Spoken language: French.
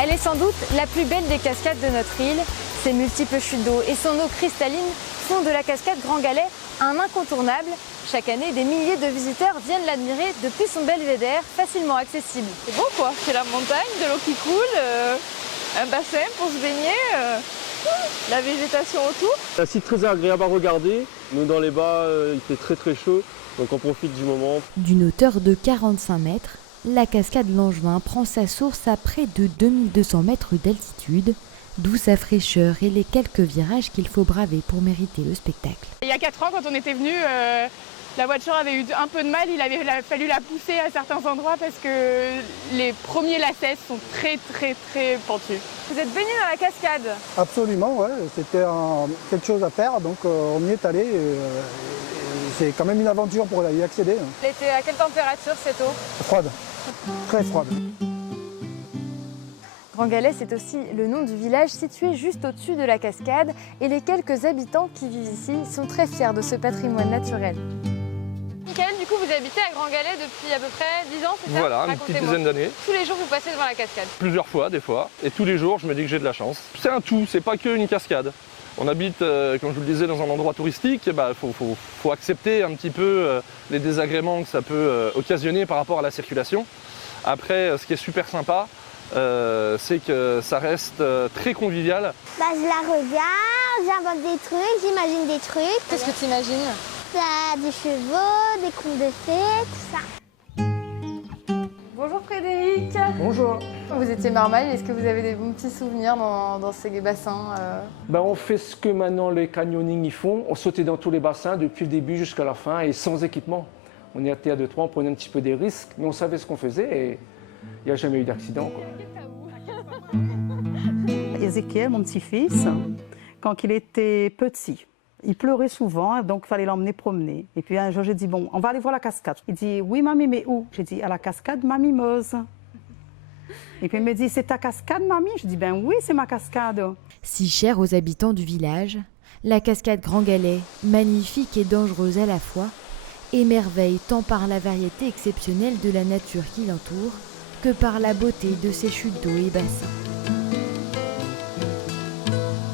Elle est sans doute la plus belle des cascades de notre île. Ses multiples chutes d'eau et son eau cristalline font de la cascade Grand Galet un incontournable. Chaque année, des milliers de visiteurs viennent l'admirer depuis son belvédère, facilement accessible. C'est beau quoi, c'est la montagne, de l'eau qui coule, un bassin pour se baigner, la végétation autour. C'est un site très agréable à regarder. Nous dans les bas, il fait très très chaud, donc on profite du moment. D'une hauteur de 45 mètres, la cascade Langevin prend sa source à près de 2200 mètres d'altitude, d'où sa fraîcheur et les quelques virages qu'il faut braver pour mériter le spectacle. Il y a 4 ans, quand on était venu, la voiture avait eu un peu de mal, il avait fallu la pousser à certains endroits parce que les premiers lacets sont très pentus. Vous êtes baigné dans la cascade? Absolument, ouais. C'était quelque chose à faire, donc on y est allé. C'est quand même une aventure pour y accéder. Elle était à quelle température cette eau? Froide, très froide. Grand Galet, c'est aussi le nom du village situé juste au-dessus de la cascade et les quelques habitants qui vivent ici sont très fiers de ce patrimoine naturel. Michael, du coup, vous habitez à Grand Galet depuis à peu près 10 ans, c'est ça? Voilà, une petite dizaine d'années. Tous les jours, vous passez devant la cascade? Plusieurs fois, des fois. Et tous les jours, je me dis que j'ai de la chance. C'est un tout, c'est pas que une cascade. On habite, comme je vous le disais, dans un endroit touristique. Faut accepter un petit peu les désagréments que ça peut occasionner par rapport à la circulation. Après, ce qui est super sympa, c'est que ça reste très convivial. Je la regarde, j'invente des trucs, j'imagine des trucs. Qu'est-ce que tu imagines? Des chevaux, des contes de fées, tout ça. Bonjour Frédéric. Bonjour. Vous étiez marmaille, est-ce que vous avez des bons petits souvenirs dans ces bassins? On fait ce que maintenant les canyoning y font. On sautait dans tous les bassins depuis le début jusqu'à la fin et sans équipement. On y était à 2-3, on prenait un petit peu des risques, mais on savait ce qu'on faisait et il n'y a jamais eu d'accident. Ézéchiel, mon petit-fils, quand il était petit, il pleurait souvent, donc il fallait l'emmener promener. Et puis un jour, j'ai dit, bon, on va aller voir la cascade. Il dit, oui, mamie, mais où? J'ai dit, à la cascade Mamimose. Et puis il me dit, c'est ta cascade, mamie? Je dis, ben oui, c'est ma cascade. Si chère aux habitants du village, la cascade Grand Galet, magnifique et dangereuse à la fois, émerveille tant par la variété exceptionnelle de la nature qui l'entoure que par la beauté de ses chutes d'eau et bassins.